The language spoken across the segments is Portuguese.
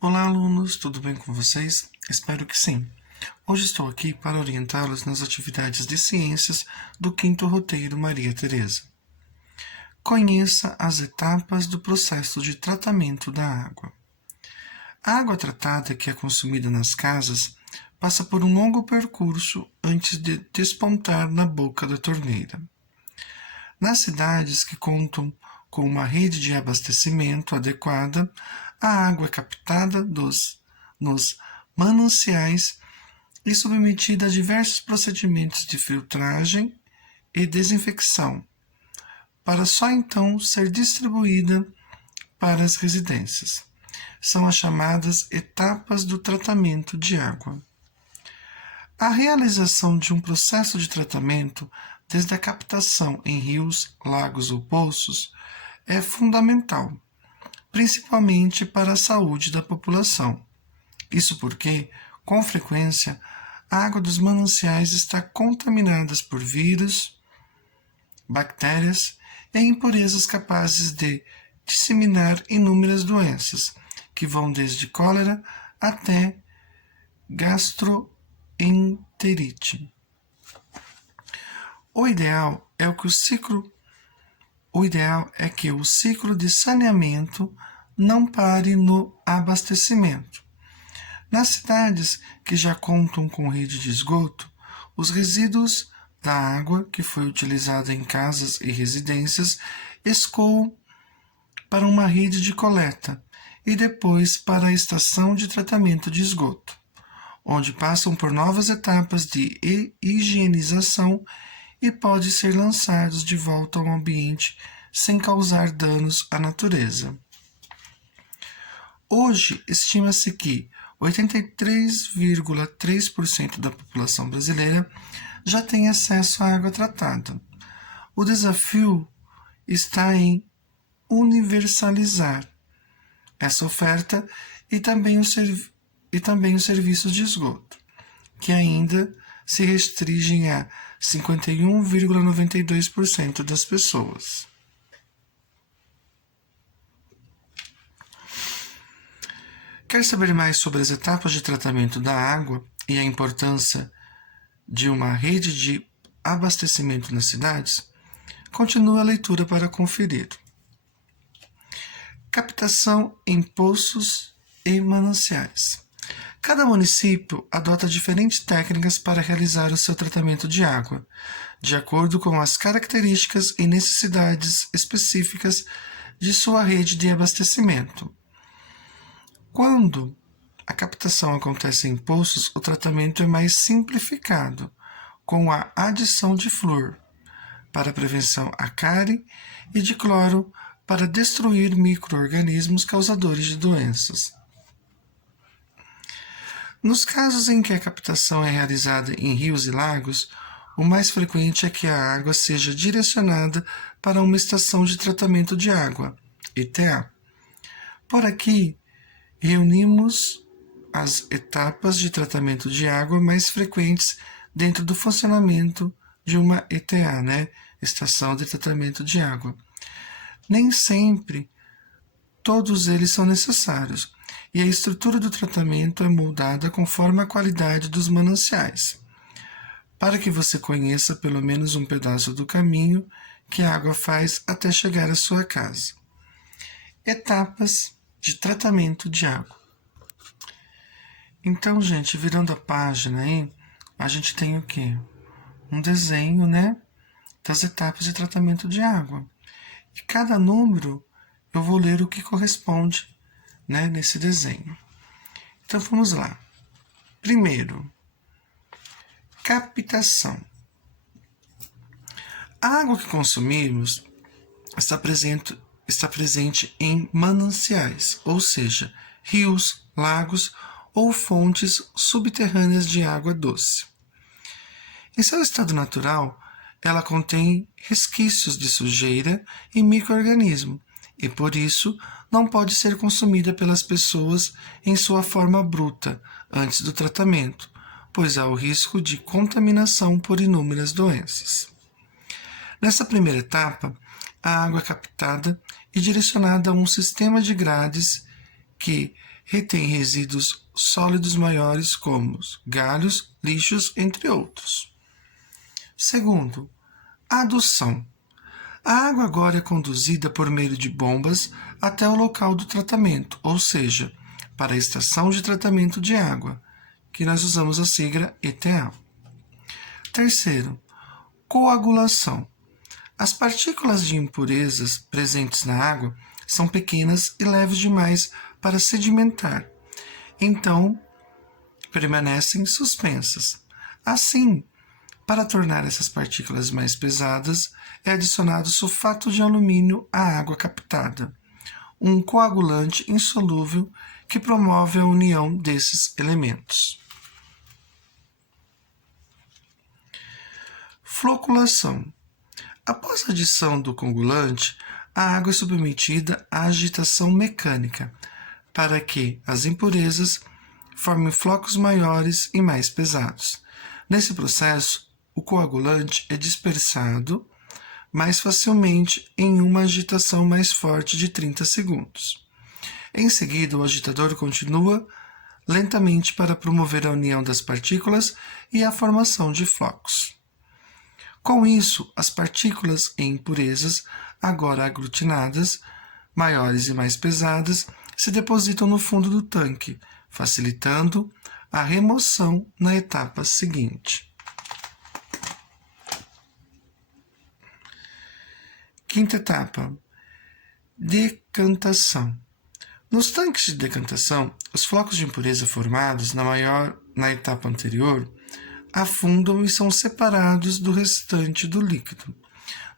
Olá, alunos, tudo bem com vocês? Espero que sim. Hoje estou aqui para orientá-los nas atividades de ciências do quinto roteiro Maria Tereza. Conheça as etapas do processo de tratamento da água. A água tratada que é consumida nas casas passa por um longo percurso antes de despontar na boca da torneira. Nas cidades que contam com uma rede de abastecimento adequada, a água é captada nos mananciais e submetida a diversos procedimentos de filtragem e desinfecção, para só então ser distribuída para as residências. São as chamadas etapas do tratamento de água. A realização de um processo de tratamento, desde a captação em rios, lagos ou poços, é fundamental, principalmente para a saúde da população. Isso porque, com frequência, a água dos mananciais está contaminada por vírus, bactérias e impurezas capazes de disseminar inúmeras doenças, que vão desde cólera até gastroenterite. O ideal é que o ciclo de saneamento não pare no abastecimento. Nas cidades que já contam com rede de esgoto, os resíduos da água que foi utilizada em casas e residências escoam para uma rede de coleta e depois para a estação de tratamento de esgoto, onde passam por novas etapas de higienização e podem ser lançados de volta ao ambiente sem causar danos à natureza. Hoje, estima-se que 83,3% da população brasileira já tem acesso à água tratada. O desafio está em universalizar essa oferta e também os serviços de esgoto, que ainda se restringem a 51,92% das pessoas. Quer saber mais sobre as etapas de tratamento da água e a importância de uma rede de abastecimento nas cidades? Continue a leitura para conferir. Captação em poços e mananciais. Cada município adota diferentes técnicas para realizar o seu tratamento de água, de acordo com as características e necessidades específicas de sua rede de abastecimento. Quando a captação acontece em poços, o tratamento é mais simplificado, com a adição de flúor para prevenção à cárie e de cloro para destruir micro-organismos causadores de doenças. Nos casos em que a captação é realizada em rios e lagos, o mais frequente é que a água seja direcionada para uma estação de tratamento de água, ETA. Por aqui, reunimos as etapas de tratamento de água mais frequentes dentro do funcionamento de uma ETA, Estação de Tratamento de Água. Nem sempre todos eles são necessários, e a estrutura do tratamento é moldada conforme a qualidade dos mananciais, para que você conheça pelo menos um pedaço do caminho que a água faz até chegar à sua casa. Etapas de tratamento de água. Então, gente, virando a página aí, a gente tem o quê? Um desenho, das etapas de tratamento de água. E cada número eu vou ler o que corresponde, nesse desenho. Então, vamos lá. Primeiro, captação. A água que consumimos está presente em mananciais, ou seja, rios, lagos ou fontes subterrâneas de água doce. Em seu estado natural, ela contém resquícios de sujeira e micro-organismo, e por isso não pode ser consumida pelas pessoas em sua forma bruta antes do tratamento, pois há o risco de contaminação por inúmeras doenças. Nessa primeira etapa, a água é captada e direcionada a um sistema de grades que retém resíduos sólidos maiores como galhos, lixos, entre outros. Segundo, adução. A água agora é conduzida por meio de bombas até o local do tratamento, ou seja, para a estação de tratamento de água, que nós usamos a sigla ETA. Terceiro, coagulação. As partículas de impurezas presentes na água são pequenas e leves demais para sedimentar, então permanecem suspensas. Assim, para tornar essas partículas mais pesadas, é adicionado sulfato de alumínio à água captada, um coagulante insolúvel que promove a união desses elementos. Floculação. Após a adição do coagulante, a água é submetida à agitação mecânica, para que as impurezas formem flocos maiores e mais pesados. Nesse processo, o coagulante é dispersado mais facilmente em uma agitação mais forte de 30 segundos. Em seguida, o agitador continua lentamente para promover a união das partículas e a formação de flocos. Com isso, as partículas e impurezas, agora aglutinadas, maiores e mais pesadas, se depositam no fundo do tanque, facilitando a remoção na etapa seguinte. Quinta etapa, decantação. Nos tanques de decantação, os flocos de impureza formados na etapa anterior afundam e são separados do restante do líquido.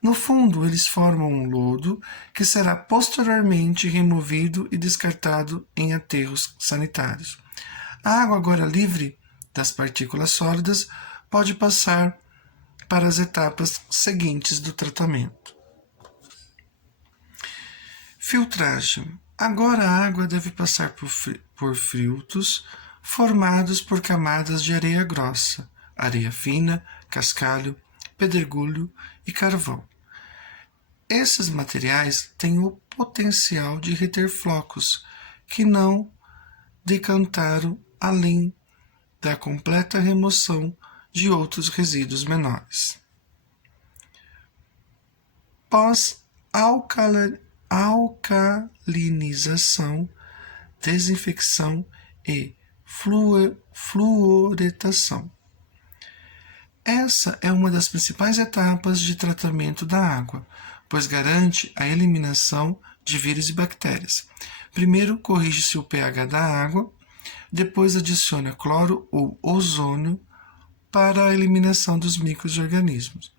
No fundo, eles formam um lodo que será posteriormente removido e descartado em aterros sanitários. A água, agora livre das partículas sólidas, pode passar para as etapas seguintes do tratamento. Filtragem. Agora a água deve passar por filtros formados por camadas de areia grossa, areia fina, cascalho, pedregulho e carvão. Esses materiais têm o potencial de reter flocos que não decantaram além da completa remoção de outros resíduos menores. Pós-alcalinização, desinfecção e fluoretação. Essa é uma das principais etapas de tratamento da água, pois garante a eliminação de vírus e bactérias. Primeiro, corrige-se o pH da água, depois adiciona cloro ou ozônio para a eliminação dos micro-organismos.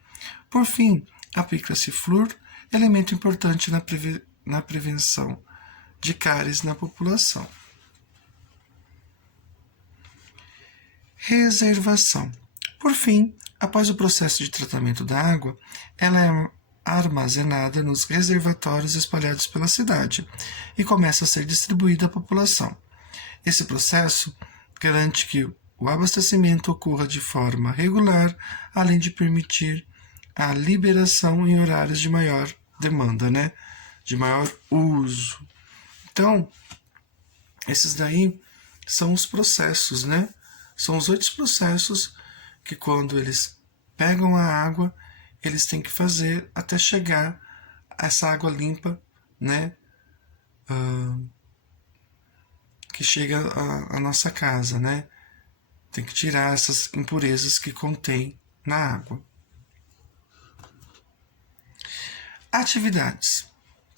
Por fim, aplica-se flúor, elemento importante na prevenção de cáries na população. Reservação. Por fim, após o processo de tratamento da água, ela é armazenada nos reservatórios espalhados pela cidade e começa a ser distribuída à população. Esse processo garante que o abastecimento ocorra de forma regular, além de permitir a liberação em horários de maior demanda, de maior uso. Então, esses daí são os processos, São os 8 processos que, quando eles pegam a água, eles têm que fazer até chegar a essa água limpa, que chega à nossa casa, Tem que tirar essas impurezas que contém na água. Atividades.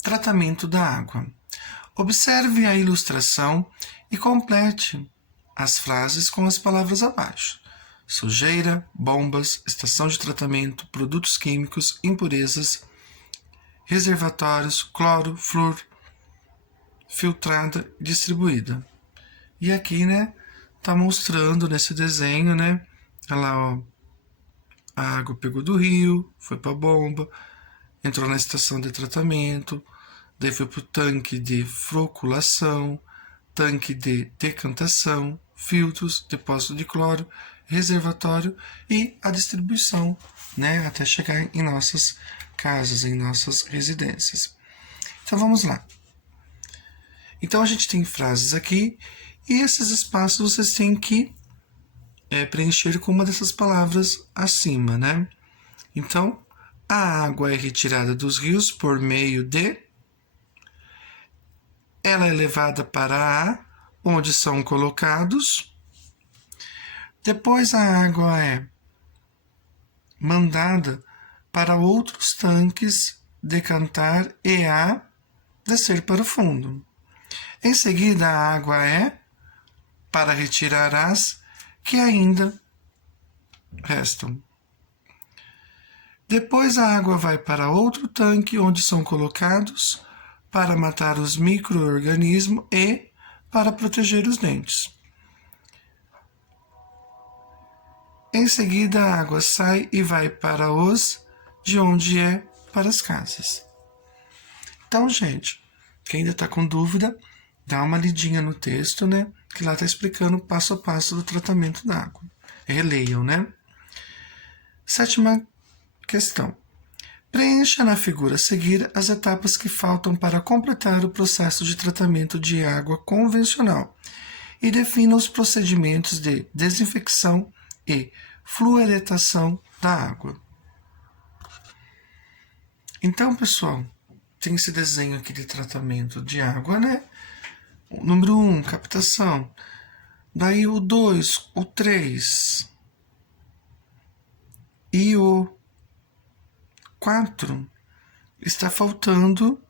Tratamento da água. Observe a ilustração e complete as frases com as palavras abaixo. Sujeira, bombas, estação de tratamento, produtos químicos, impurezas, reservatórios, cloro, flúor, filtrada e distribuída. E aqui, tá mostrando nesse desenho, olha lá, a água pegou do rio, foi para a bomba, entrou na estação de tratamento, daí foi para o tanque de floculação, tanque de decantação, filtros, depósito de cloro, reservatório e a distribuição, até chegar em nossas casas, em nossas residências. Então vamos lá. Então a gente tem frases aqui e esses espaços vocês têm que preencher com uma dessas palavras acima, né? Então, a água é retirada dos rios por meio de... Ela é levada para A, onde são colocados. Depois a água é mandada para outros tanques decantar e a descer para o fundo. Em seguida, a água é para retirar as que ainda restam. Depois a água vai para outro tanque onde são colocados para matar os micro-organismos e para proteger os dentes. Em seguida a água sai e vai para os de onde é para as casas. Então, gente, quem ainda está com dúvida, dá uma lidinha no texto, né? Que lá está explicando passo a passo do tratamento da água. Releiam, né? 7ª questão. Preencha na figura a seguir as etapas que faltam para completar o processo de tratamento de água convencional e defina os procedimentos de desinfecção e fluoretação da água. Então, pessoal, tem esse desenho aqui de tratamento de água, né? O número 1, captação. Daí o 2, o 3 e o 4 está faltando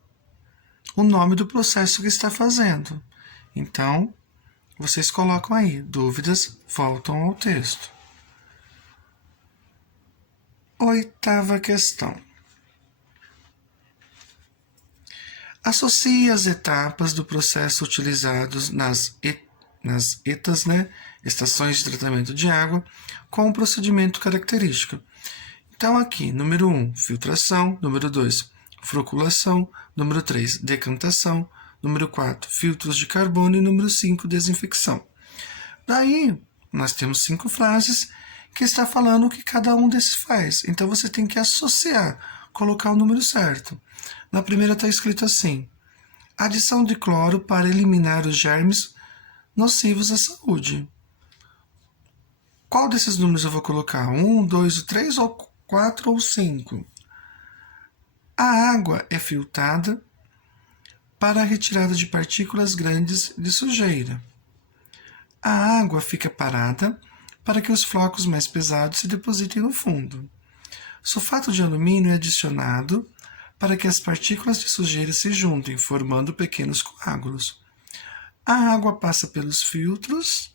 o nome do processo que está fazendo. Então, vocês colocam aí, dúvidas, voltam ao texto. 8ª questão. Associe as etapas do processo utilizados nas ETAs, né, estações de tratamento de água, com o procedimento característico. Então aqui, número 1, filtração, número 2, floculação, número 3, decantação, número 4, filtros de carbono e número 5, desinfecção. Daí, nós temos 5 frases que está falando o que cada um desses faz. Então você tem que associar, colocar o número certo. Na primeira está escrito assim: adição de cloro para eliminar os germes nocivos à saúde. Qual desses números eu vou colocar? 1, 2, 3 ou 4 ou 5? A água é filtrada para a retirada de partículas grandes de sujeira. A água fica parada para que os flocos mais pesados se depositem no fundo. Sulfato de alumínio é adicionado para que as partículas de sujeira se juntem, formando pequenos coágulos. A água passa pelos filtros.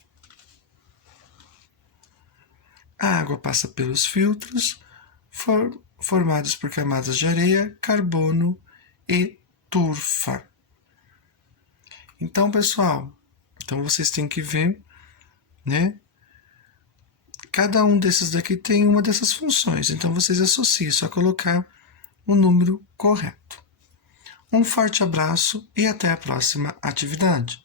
Formados por camadas de areia, carbono e turfa. Então, pessoal, vocês têm que ver, né? Cada um desses daqui tem uma dessas funções. Então, vocês associam, só colocar o número correto. Um forte abraço e até a próxima atividade.